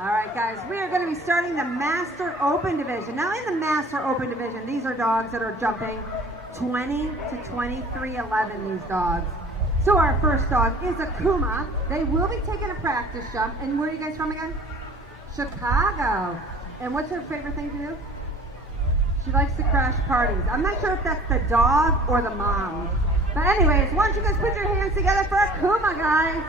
All right, guys, we are going to be starting the Master Open Division. Now, in the Master Open Division, these are dogs that are jumping 20 to 23.11, these dogs. So our first dog is a Kuma. They will be taking a practice jump. And where are you guys from again? Chicago. And what's her favorite thing to do? She likes to crash parties. I'm not sure if that's the dog or the mom. But anyways, why don't you guys put your hands together for a Kuma, guys?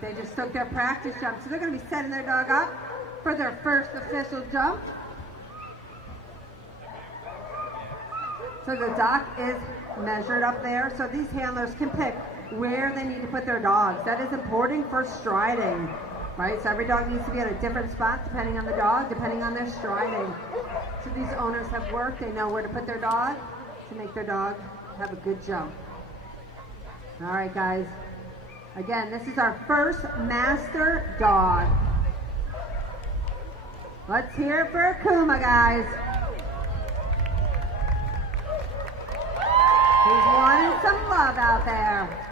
They just took their practice jump, so they're going to be setting their dog up for their first official jump. So the dock is measured up there, so these handlers can pick where they need to put their dogs. That is important for striding, right? So every dog needs to be at a different spot depending on the dog, depending on their striding. So these owners have worked, they know where to put their dog to make their dog have a good jump. All right, guys. Again, this is our first master dog. Let's hear it for Kuma, guys. He's wanting some love out there.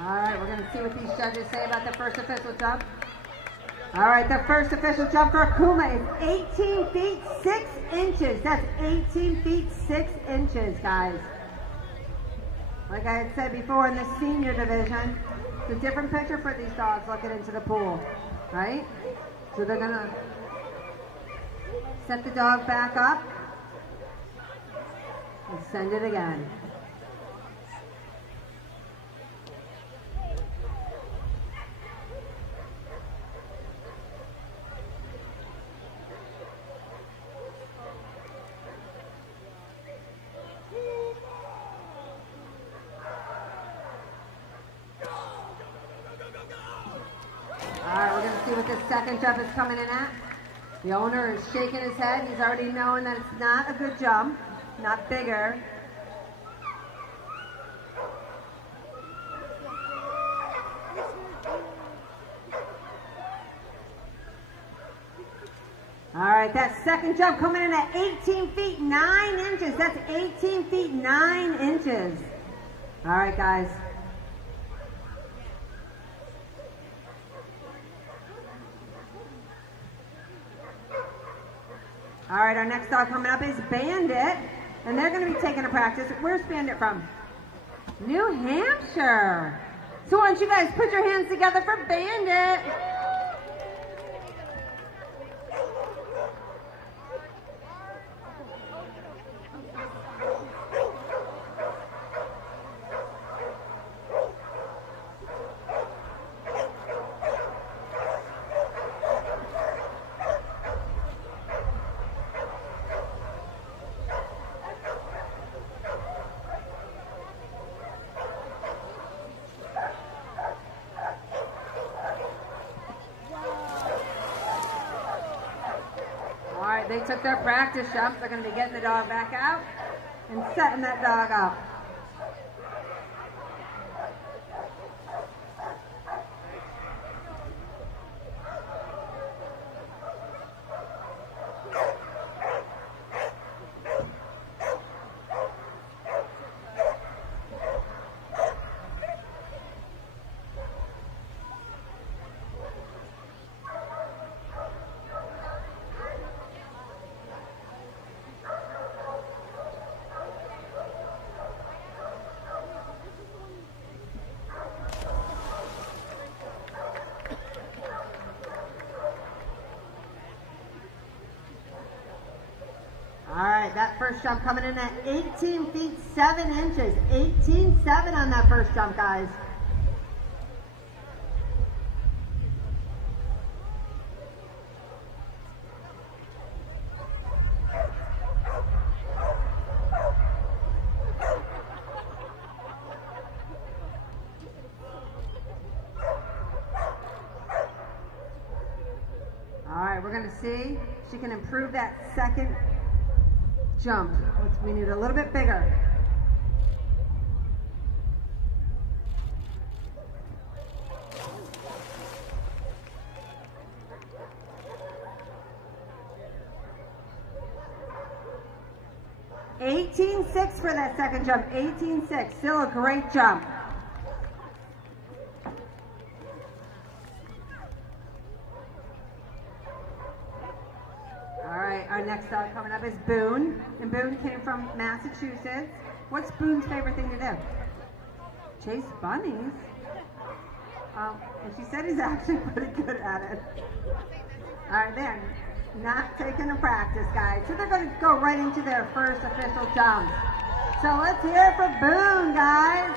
All right, we're going to see what these judges say about the first official jump. All right, the first official jump for Kuma is 18 feet 6 inches. That's 18 feet 6 inches, guys. Like I had said before, in the senior division, it's a different picture for these dogs looking into the pool, right? So they're going to set the dog back up and send it again. See what this second jump is coming in at. The owner is shaking his head. He's already knowing that it's not a good jump, not bigger. All right, that second jump coming in at 18 feet 9 inches. That's 18 feet 9 inches. All right, guys. All right, our next dog coming up is Bandit, and they're going to be taking a practice. Where's Bandit from? New Hampshire. So why don't you guys put your hands together for Bandit? They took their practice jump. They're going to be getting the dog back out and setting that dog up. All right, that first jump coming in at 18 feet 7 inches. 18.7 on that first jump, guys. All right, we're going to see if she can improve that second jump. We need a little bit bigger. $18.6 for that second jump. 18.6. Still a great jump. Our next dog coming up is Boon, and Boon came from Massachusetts. What's Boon's favorite thing to do? Chase bunnies. And she said he's actually pretty good at it. All right, they're not taking a practice, guys. So they're going to go right into their first official jump. So let's hear it for Boon, guys.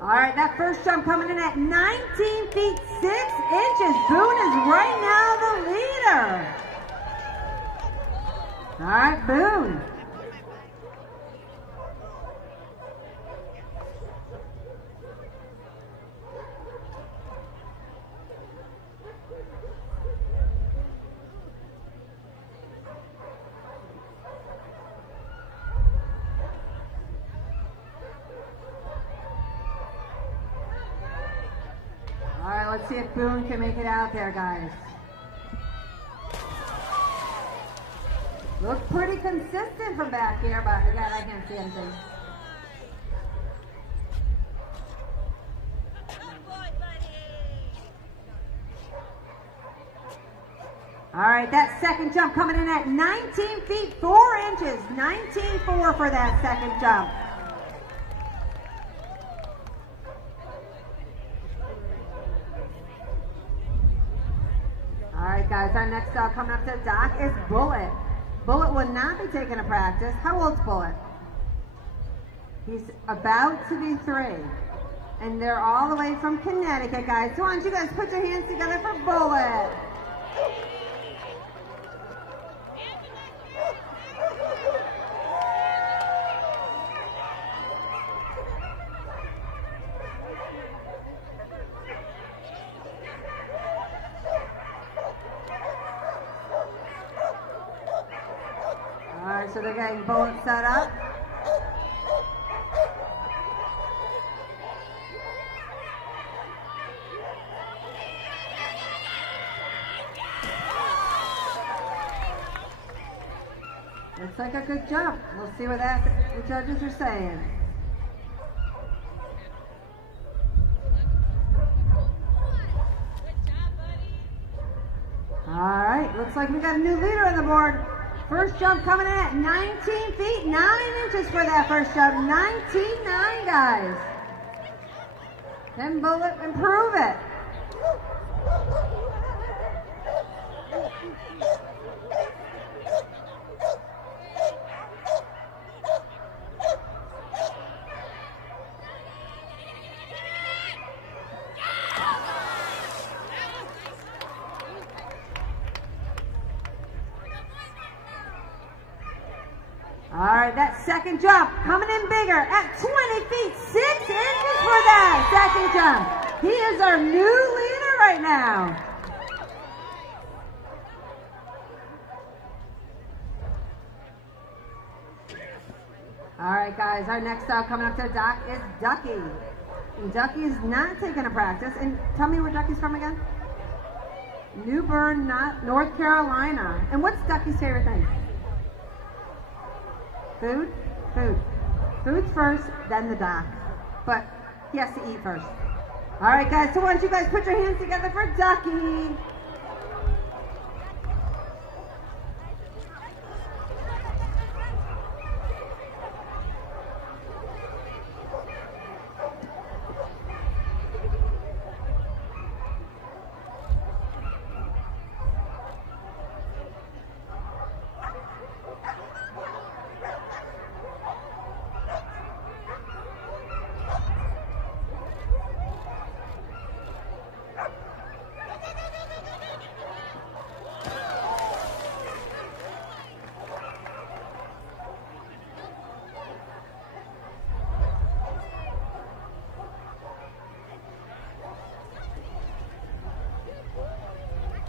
All right, that first jump coming in at 19 feet 6 inches. Boon is right now the leader. All right, Boon. Let's see if Boon can make it out there, guys. Looks pretty consistent from back here, but again, I can't see anything. All right, that second jump coming in at 19 feet 4 inches. 19.4 for that second jump. All right, guys, our next dog coming up to the dock is Bullet. Bullet will not be taking a practice. How old's Bullet? He's about to be 3. And they're all the way from Connecticut, guys. So why don't you guys put your hands together for Bullet? So they're getting Bullet set up. Looks like a good jump. We'll see what the judges are saying. All right, looks like we got a new leader on the board. First jump coming in at 19 feet 9 inches for that first jump. 19.9, guys. Can Bullet improve it? All right, that second jump coming in bigger at 20 feet 6 inches for that second jump. He is our new leader right now. All right, guys, our next dog coming up to the dock is Ducky. And Ducky is not taking a practice. And tell me where Ducky's from again? New Bern, North Carolina. And what's Ducky's favorite thing? Food? Food. Food's first, then the doc. But he has to eat first. All right, guys, so why don't you guys put your hands together for Ducky?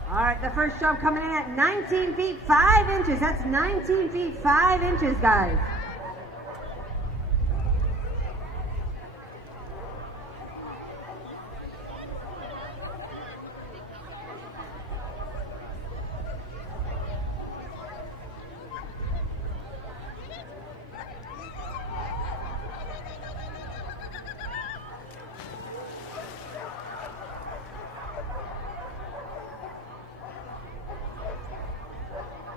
All right, the first jump coming in at 19 feet 5 inches. That's 19 feet 5 inches, guys.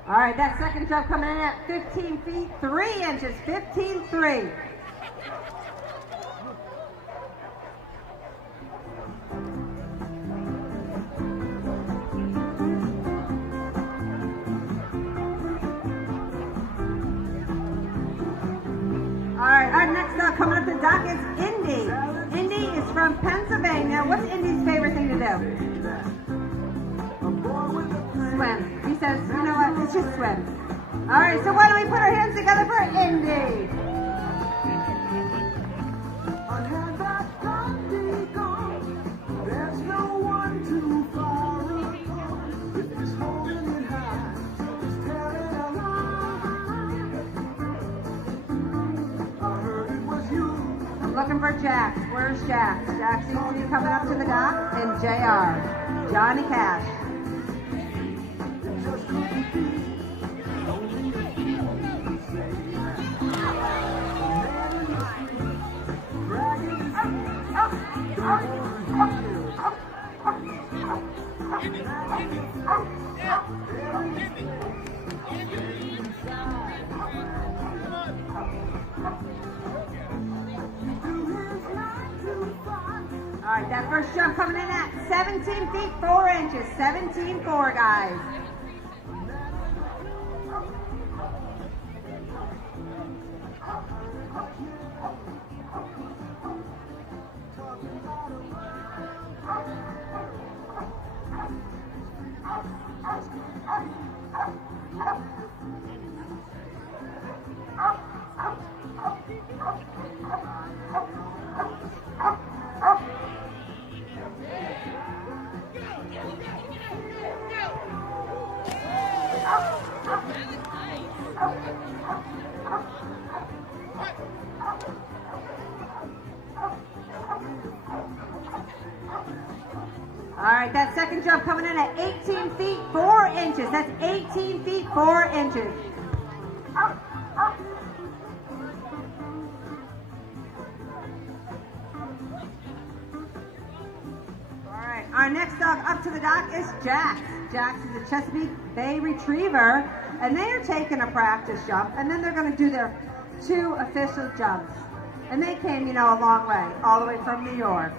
All right, that second jump coming in at 15 feet 3 inches, 15-3. All right, our next dog coming up the dock is Indy. Indy is from Pennsylvania. What's Indy's favorite thing to do? Swim. He says, you know what, it's just swim. All right, so why don't we put our hands together for Indy? I'm looking for Jax. Where's Jax? Jax seems to be coming up to the dock. And JR, Johnny Cash. All right, that first jump coming in at 17 feet 4 inches, 17-4, guys. All right, that second jump coming in at 18 feet 4 inches. That's 18 feet 4 inches. All right, our next dog up to the dock is Jax. Jax is a Chesapeake Bay Retriever, and they are taking a practice jump, and then they're going to do their 2 official jumps. And they came, you know, a long way, all the way from New York.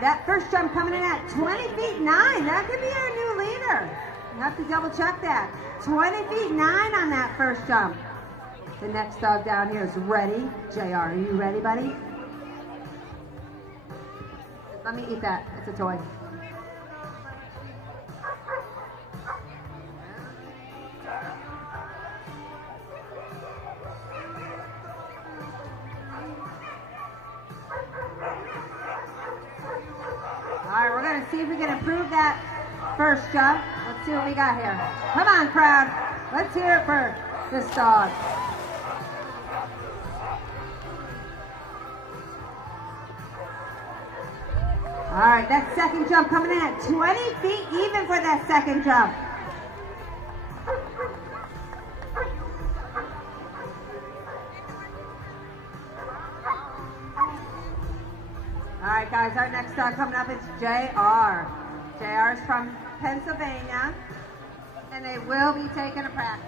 that first jump coming in at 20 feet 9. That could be our new leader. You have to double check that. 20 feet 9 on that first jump. The next dog down here is ready. JR, are you ready, buddy? Let me eat that. It's a toy. All right, we're going to see if we can improve that first jump. Let's see what we got here. Come on, crowd. Let's hear it for this dog. All right, that second jump coming in at 20 feet even for that second jump. All right, guys, our next dog coming up is JR. JR is from Pennsylvania, and they will be taking a practice.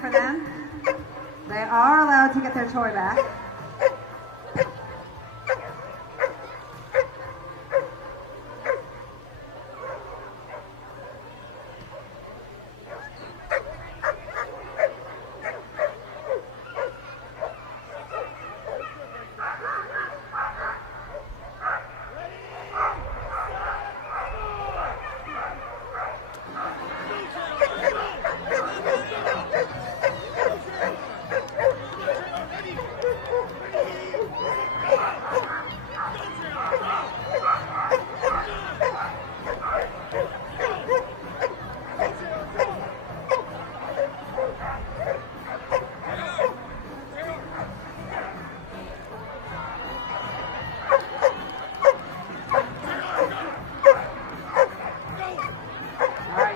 For them. They are allowed to get their toy back.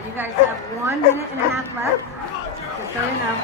You guys have 1 minute and a half left, just so you know.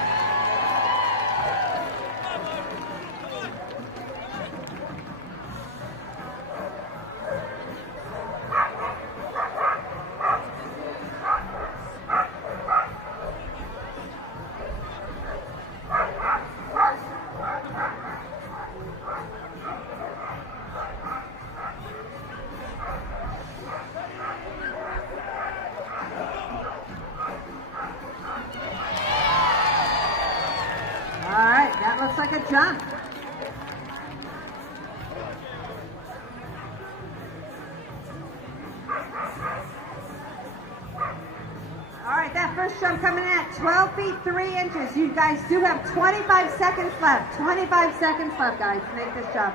That looks like a jump. All right, that first jump coming in at 12 feet 3 inches. You guys do have 25 seconds left. 25 seconds left, guys, to make this jump.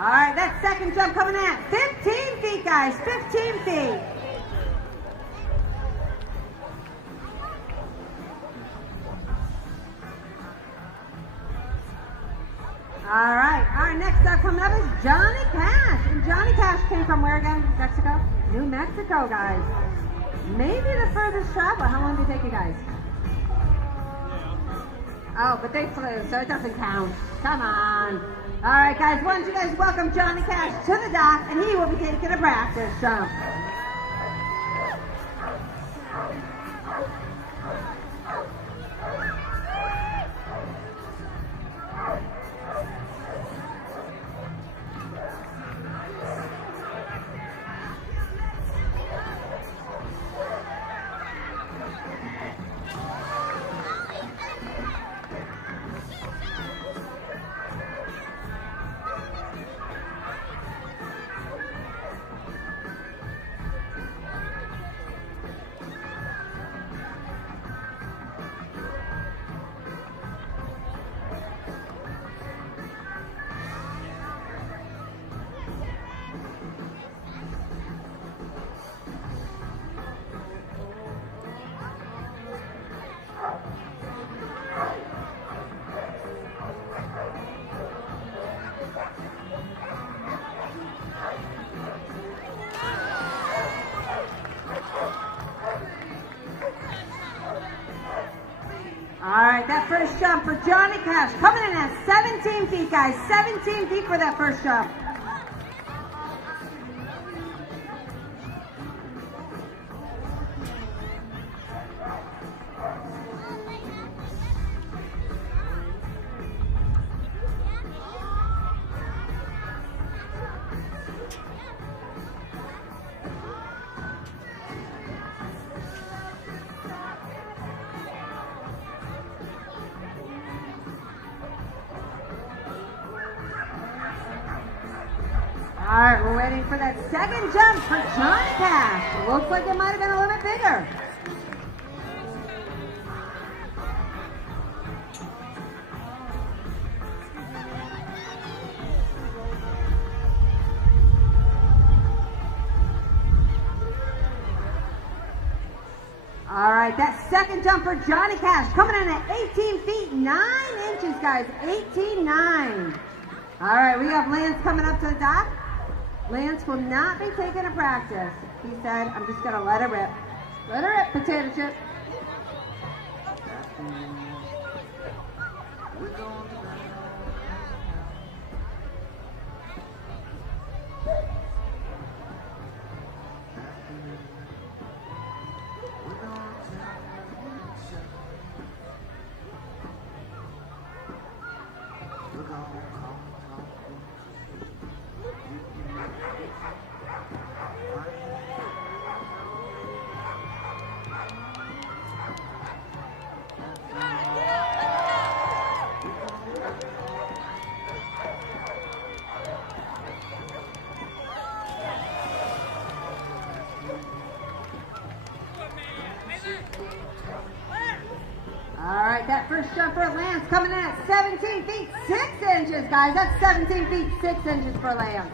All right, that second jump coming in at 15 feet, guys, 15 feet. All right, our next up coming up is Johnny Cash. And Johnny Cash came from where again? Mexico? New Mexico, guys. Maybe the furthest travel. How long did it take you guys? Oh, but they flew, so it doesn't count. Come on. All right, guys, why don't you guys welcome Johnny Cash to the dock, and he will be taking a practice jump. All right, that first jump for Johnny Cash coming in at 17 feet, guys. 17 feet for that first jump. All right, we're waiting for that second jump for Johnny Cash. Looks like it might have been a little bit bigger. All right, that second jump for Johnny Cash coming in at 18 feet, 9 inches, guys. 18.9. All right, we have Lance coming up to the dock. Lance will not be taking a practice. He said, I'm just going to let it rip. Let it rip, potato chip. That first jump for Lance coming in at 17 feet 6 inches, guys. That's 17 feet 6 inches for Lance.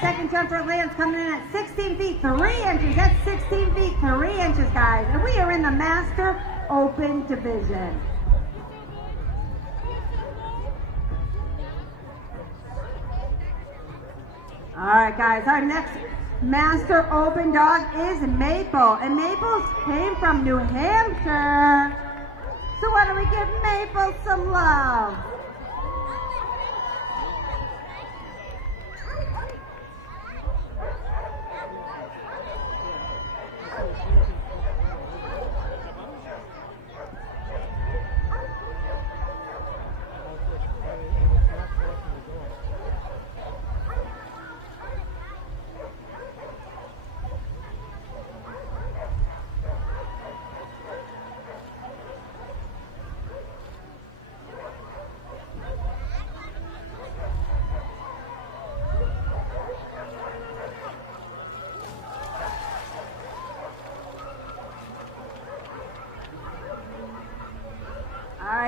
Second jump for Lance coming in at 16 feet 3 inches. That's 16 feet 3 inches, guys. And we are in the Master Open Division. All right, guys. Our next Master Open dog is Maple. And Maple came from New Hampshire. So why don't we give Maple some love?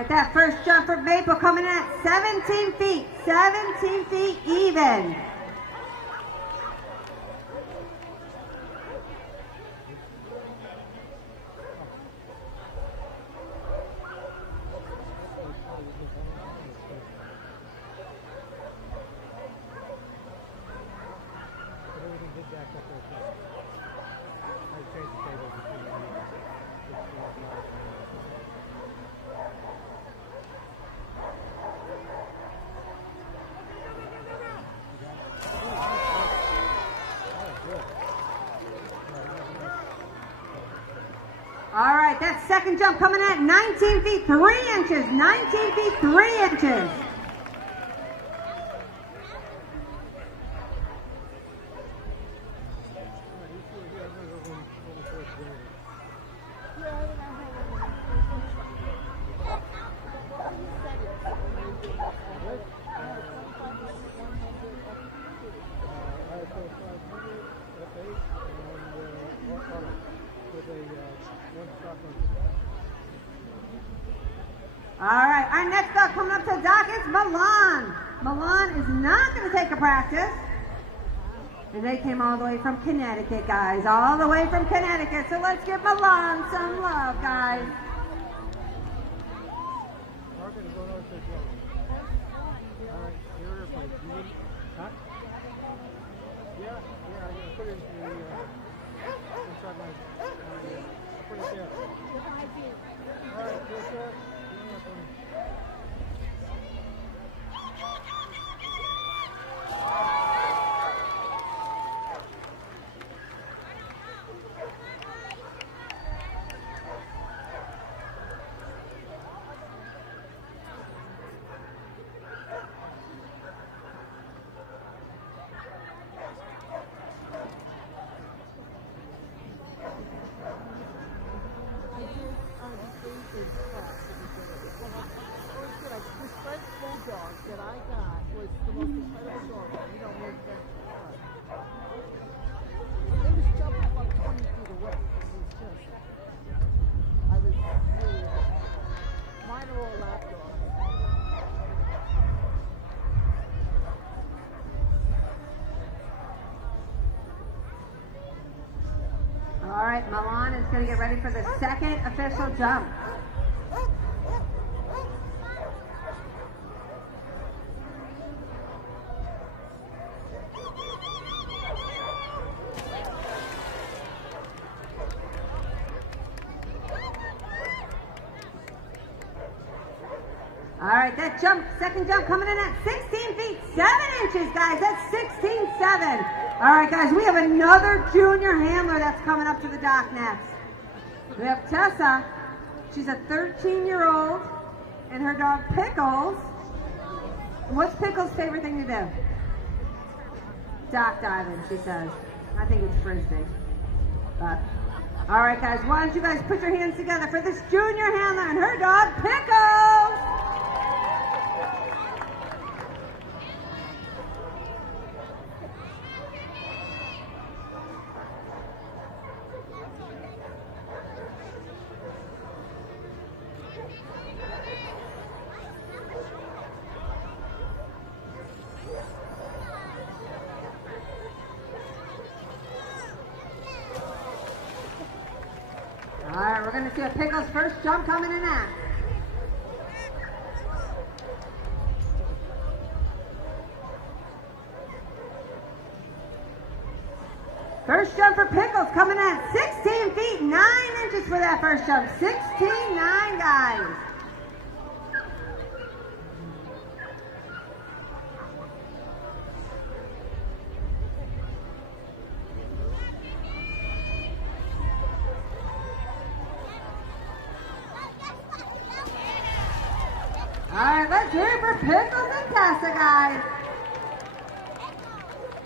right, that first jump for Maple coming in at 17 feet. 17 feet even. All right, that second jump coming at 19 feet 3 inches. 19 feet 3 inches. All right, our next dog coming up to the dock is Milan. Milan is not going to take a practice. And they came all the way from Connecticut, guys. All the way from Connecticut. So let's give Milan some love, guys. That I got was the most incredible dog. You don't make that. It was jumping about 20 feet away. It was just, I was really, mine are all lap dogs. All right, Milan is going to get ready for the second official jump. All right, that jump, second jump coming in at 16 feet 7 inches, guys. That's 16.7. All right, guys, we have another junior handler that's coming up to the dock next. We have Tessa. She's a 13-year-old, and her dog Pickles. What's Pickles' favorite thing to do? Dock diving, she says. I think it's Frisbee. But, all right, guys, why don't you guys put your hands together for this junior handler and her dog Pickles? All right, we're going to see a Pickles first jump coming in at. First jump for Pickles coming at 16 feet 9 inches for that first jump. 16.9, guys. All right, let's hear it for Pickles and Tessa, guys.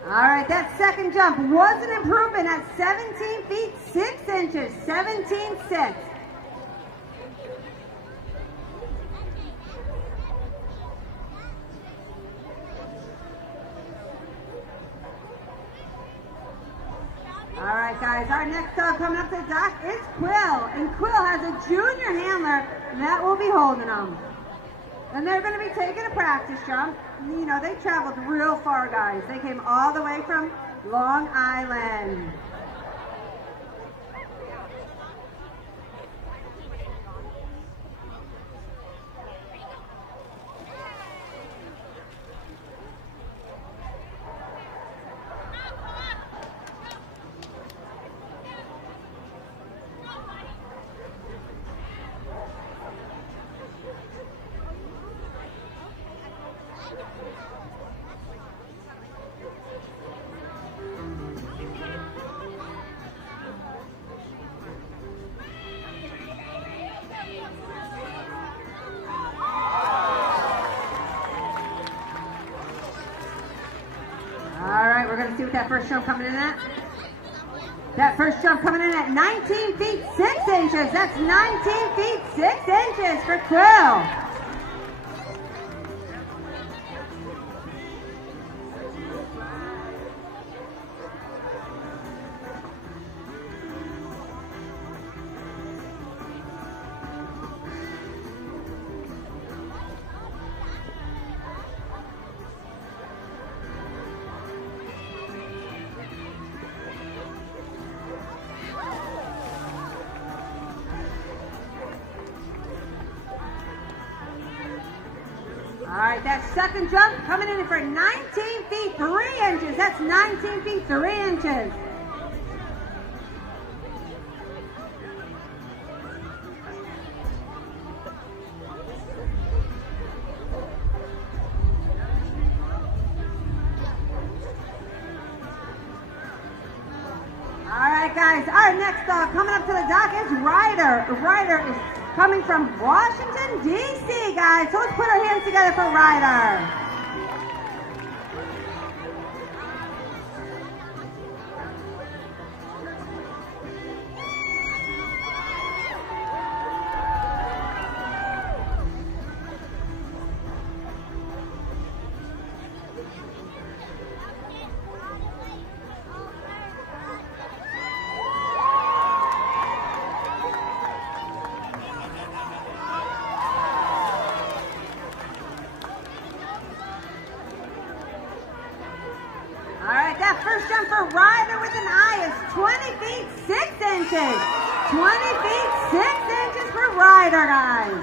All right, that second jump was an improvement at 17 feet 6 inches, 17.6. All right, guys, our next dog coming up to the dock is Quill. And Quill has a junior handler that will be holding them. And they're going to be taking a practice jump. You know, they traveled real far, guys. They came all the way from Long Island. See what that first jump coming in at? That first jump coming in at 19 feet 6 inches. That's 19 feet 6 inches for Quill. All right, that second jump coming in for 19 feet 3 inches. That's 19 feet 3 inches. All right, guys, our next dog coming up to the dock is Ryder. Ryder is coming from Washington, D.C., guys. So let's put our hands together for Ryder. That first jump for Ryder with an eye is 20 feet 6 inches. 20 feet 6 inches for Ryder, guys.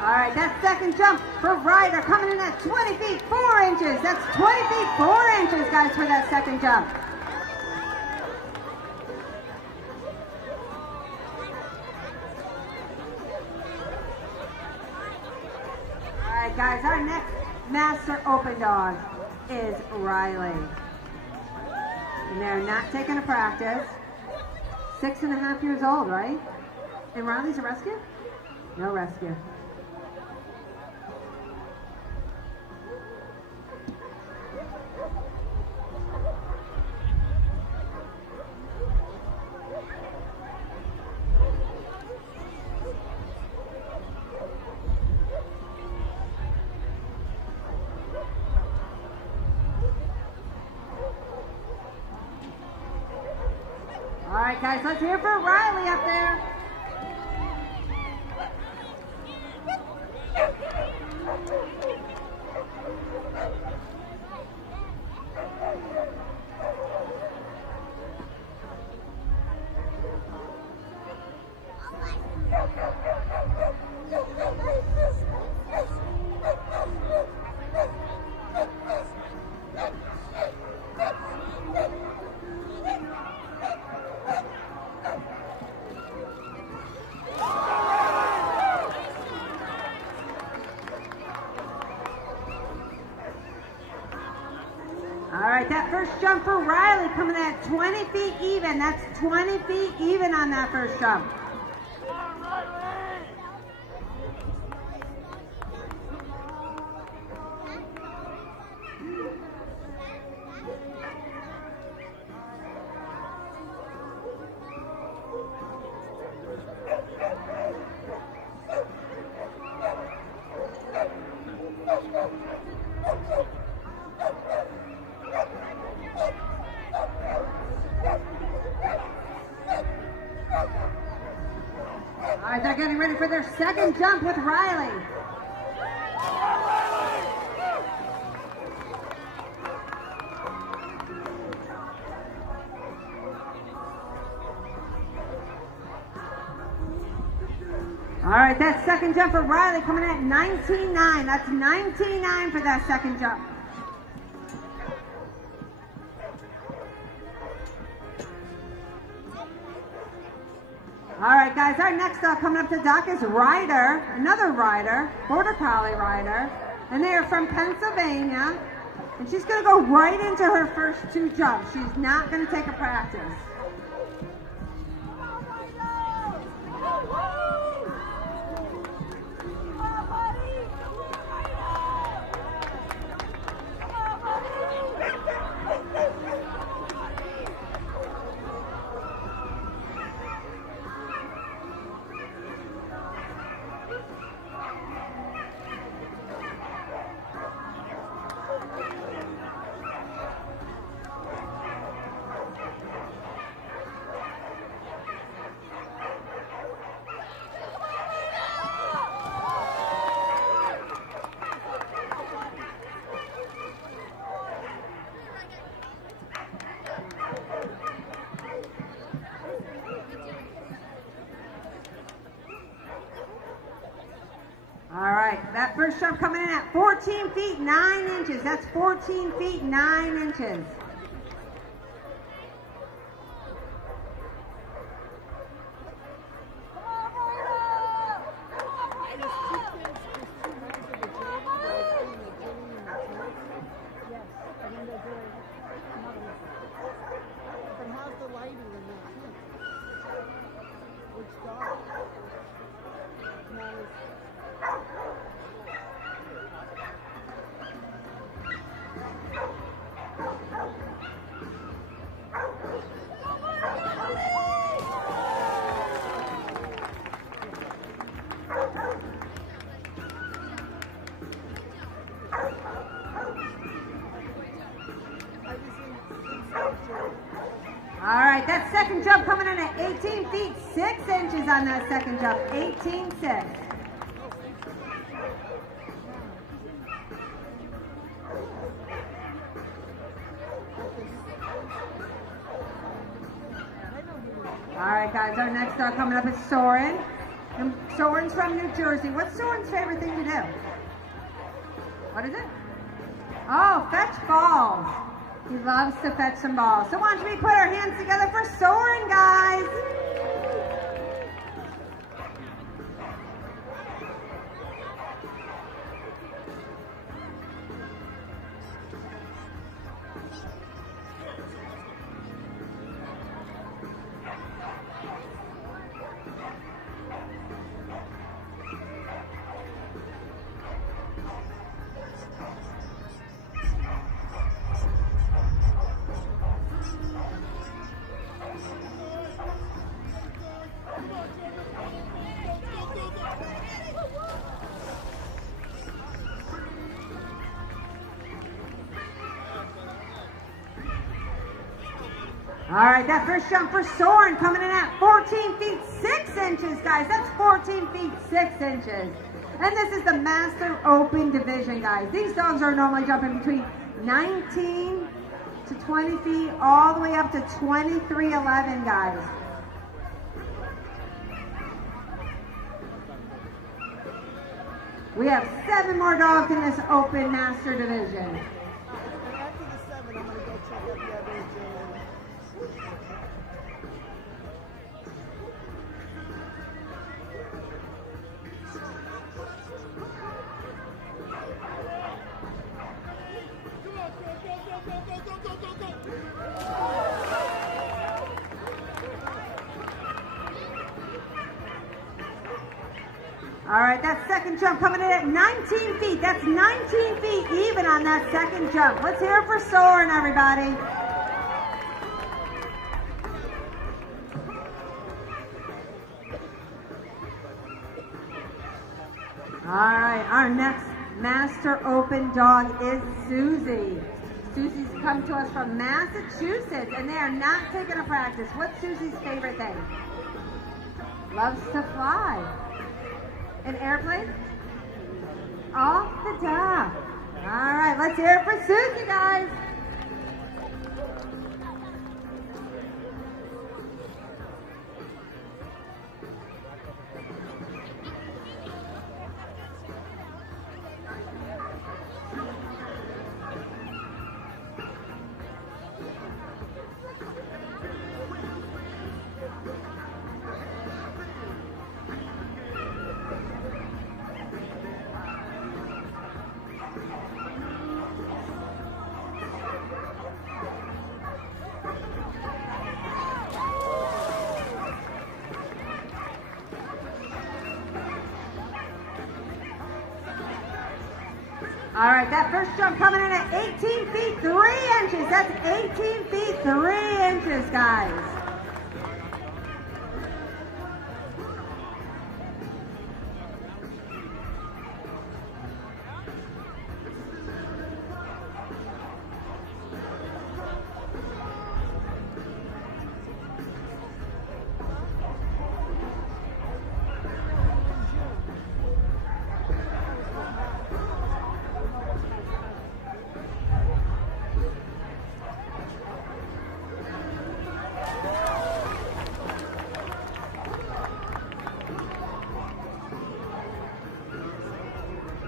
All right, that second jump for Ryder coming in at 20 feet 4 inches. That's 20 feet 4 inches, guys, for that second jump. All right, guys, our next Master Open Dog is Riley. And they're not taking a practice. 6.5 years old, right? And Riley's a rescue? No rescue. All right, guys, let's hear for Riley up there. All right, that first jump for Riley coming at 20 feet even. That's 20 feet even on that first jump. All right, they're getting ready for their second jump with Riley. All right, that second jump for Riley coming at 19.9. That's 19.9 for that second jump. All right, guys, our next dog coming up to dock is Ryder, another Ryder, Border Collie Ryder, and they are from Pennsylvania, and she's going to go right into her first two jumps. She's not going to take a practice. All right, that first jump coming in at 14 feet 9 inches. That's 14 feet 9 inches. All right, that second jump coming in at 18 feet 6 inches on that second jump, 18.6. All right, guys, our next dog coming up is Saurin. And Saurin's from New Jersey. What's Saurin's favorite thing to do? What is it? Oh, fetch balls. He loves to fetch some balls. So why don't we put our hands together for Saurin, guys? All right, that first jump for Saurin coming in at 14 feet 6 inches, guys. That's 14 feet 6 inches. And this is the Master Open Division, guys. These dogs are normally jumping between 19 to 20 feet, all the way up to 23.11, guys. We have 7 more dogs in this Open Master Division. And after the 7, I'm going to go check out the other gym. Go, go, go, go, go, go, go. All right, that second jump coming in at 19 feet. That's 19 feet even on that second jump. Let's hear it for Saurin, everybody. All right, our next Master Open dog is Susie. Susie's come to us from Massachusetts, and they are not taking a practice. What's Susie's favorite thing? Loves to fly. An airplane? Off the top. All right, let's hear it for Susie, guys. All right, that first jump coming in at 18 feet 3 inches. That's 18 feet 3 inches, guys.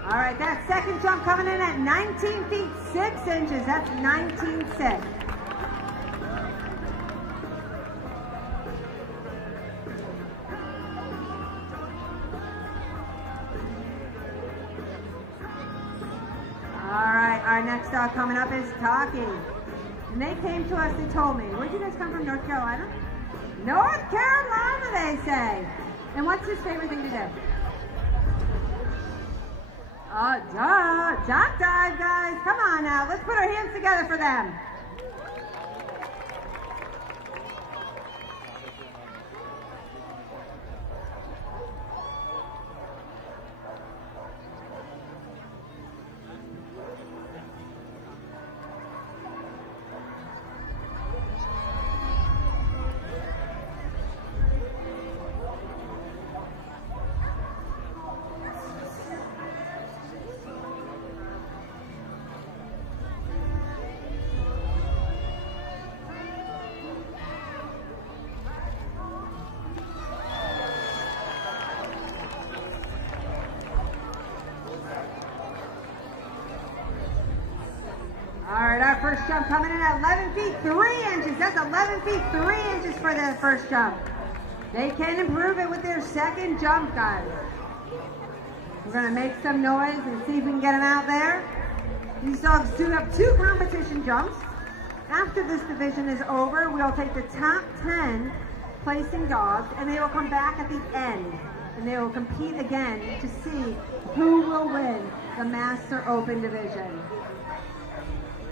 All right, that second jump coming in at 19 feet 6 inches. That's 19.6. All right, our next dog coming up is Ducky. And they came to us, they told me, where'd you guys come from, North Carolina? North Carolina, they say. And what's his favorite thing to do? Duck dive, guys. Come on now. Let's put our hands together for them. All right, our first jump coming in at 11 feet 3 inches. That's 11 feet 3 inches for their first jump. They can improve it with their second jump, guys. We're going to make some noise and see if we can get them out there. These dogs do have 2 competition jumps. After this division is over, we'll take the top 10 placing dogs, and they will come back at the end, and they will compete again to see who will win the Master Open division.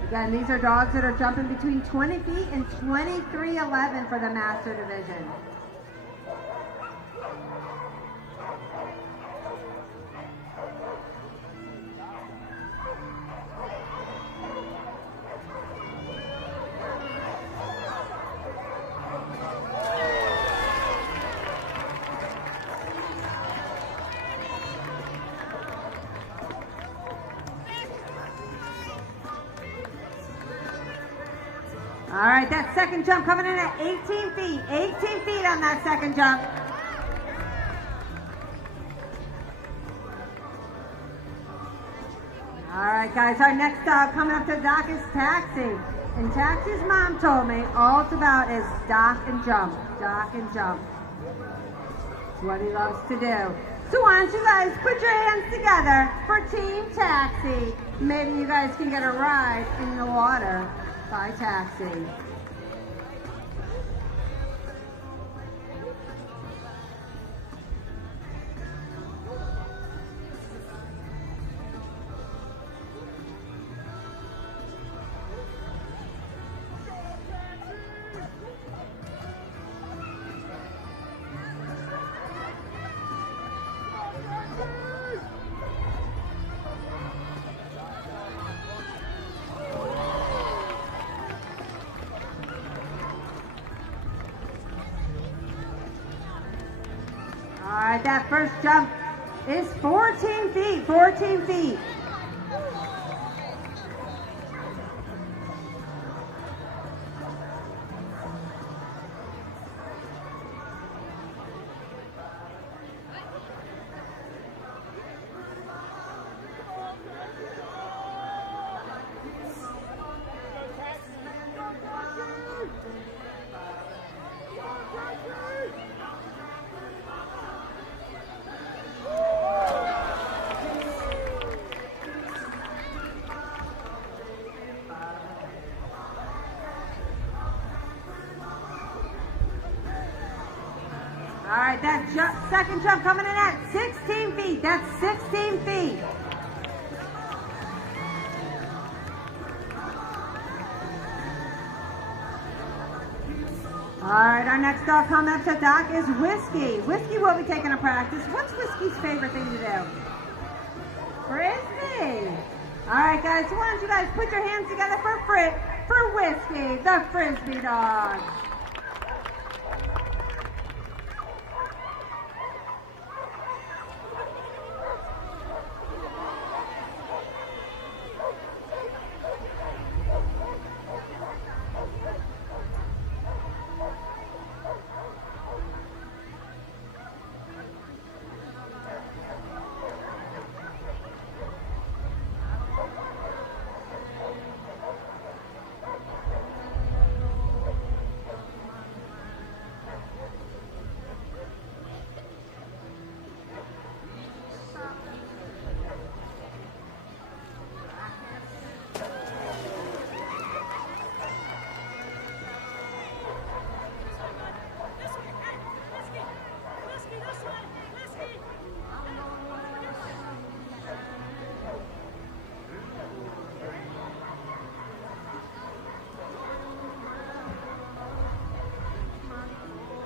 Again, these are dogs that are jumping between 20 feet and 23.11 for the Master division. All right, that second jump coming in at 18 feet. 18 feet on that second jump. All right, guys, our next dog coming up to Doc is Taxi. And Taxi's mom told me all it's about is Doc and jump. Doc and jump. It's what he loves to do. So why don't you guys put your hands together for Team Taxi. Maybe you guys can get a ride in the water by Taxi. right, that first jump is 14 feet, 14 feet. All right, that second jump coming in at 16 feet. That's 16 feet. All right, our next dog coming up to dock is Whiskey. Whiskey will be taking a practice. What's Whiskey's favorite thing to do? Frisbee. All right, guys, so why don't you guys put your hands together for Whiskey, the Frisbee dog.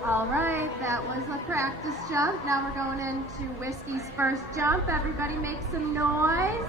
All right, that was a practice jump. Now we're going into Whiskey's first jump. Everybody make some noise.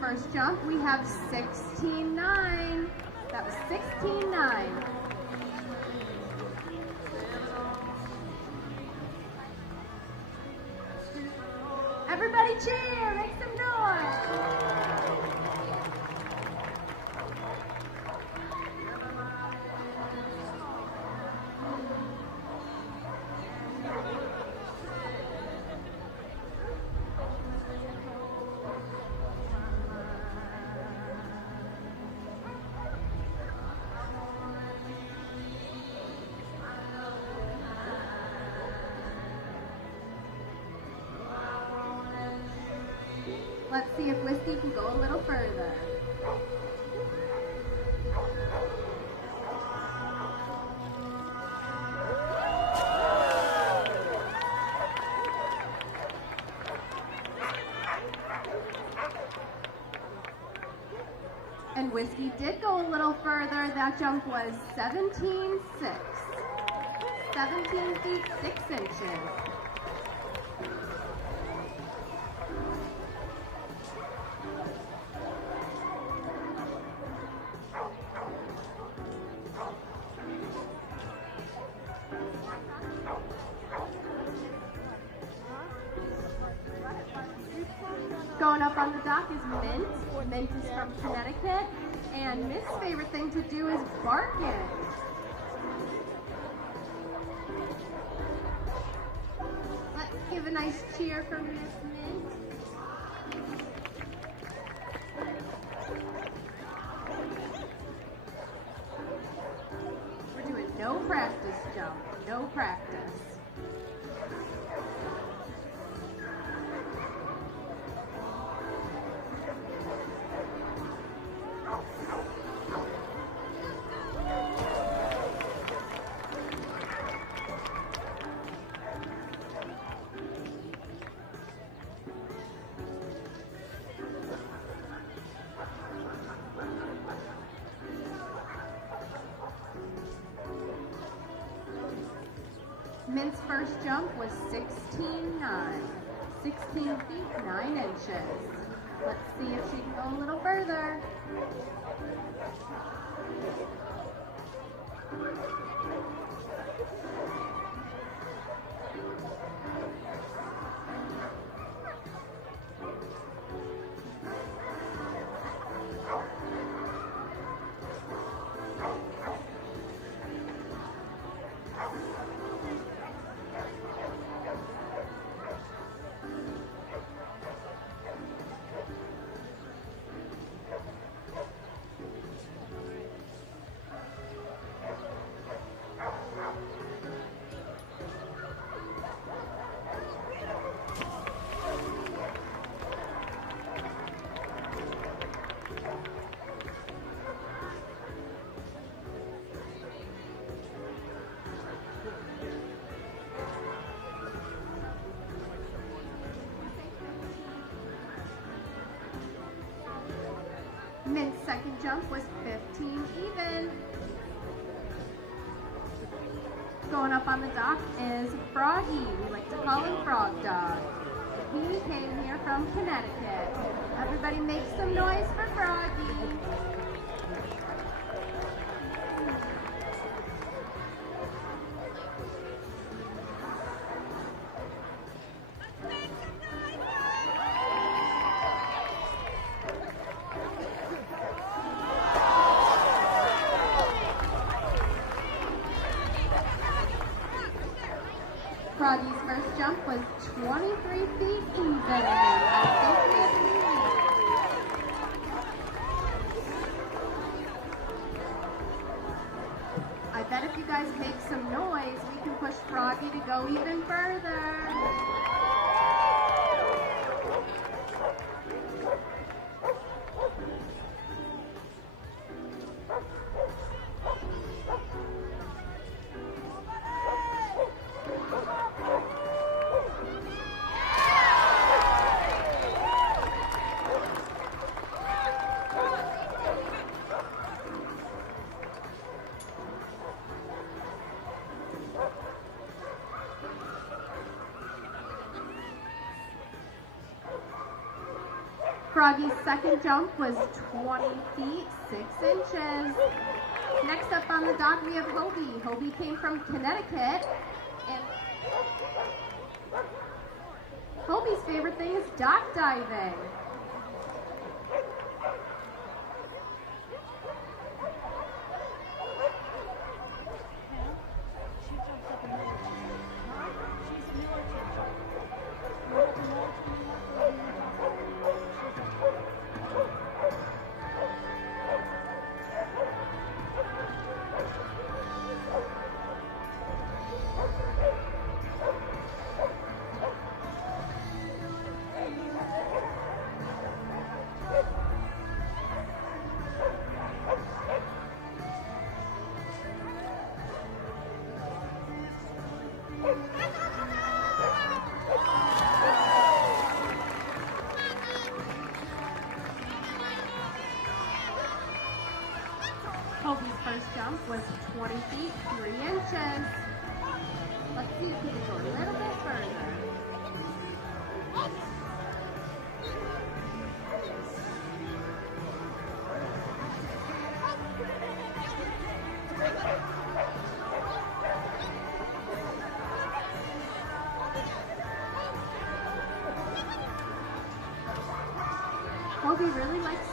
First jump, we have 16.9. That was 16.9. Everybody cheer, make some noise. Let's see if Whiskey can go a little further. And Whiskey did go a little further. That jump was 17.6. 17 feet 6 inches. Going up on the dock is Mint. Mint is from Connecticut, and Mint's favorite thing to do is barking. Let's give a nice cheer for Miss Mint. We're doing no practice jump, no practice. Mint's first jump was 16.9. 16 feet, 9 inches. Let's see if she can go a little further. Mint's second jump was 15 even. Going up on the dock is Froggy. We like to call him Frog Dog. He came here from Connecticut. Everybody make some noise for Froggy. Froggy's first jump was 23 feet even. I bet if you guys make some noise, we can push Froggy to go even further. Froggy's second jump was 20 feet, 6 inches. Next up on the dock, we have Hobie. Hobie came from Connecticut, and Hobie's favorite thing is dock diving. Hobie's first jump was 20 feet, 3 inches. Let's see if he can go a little bit further. Hobie really likes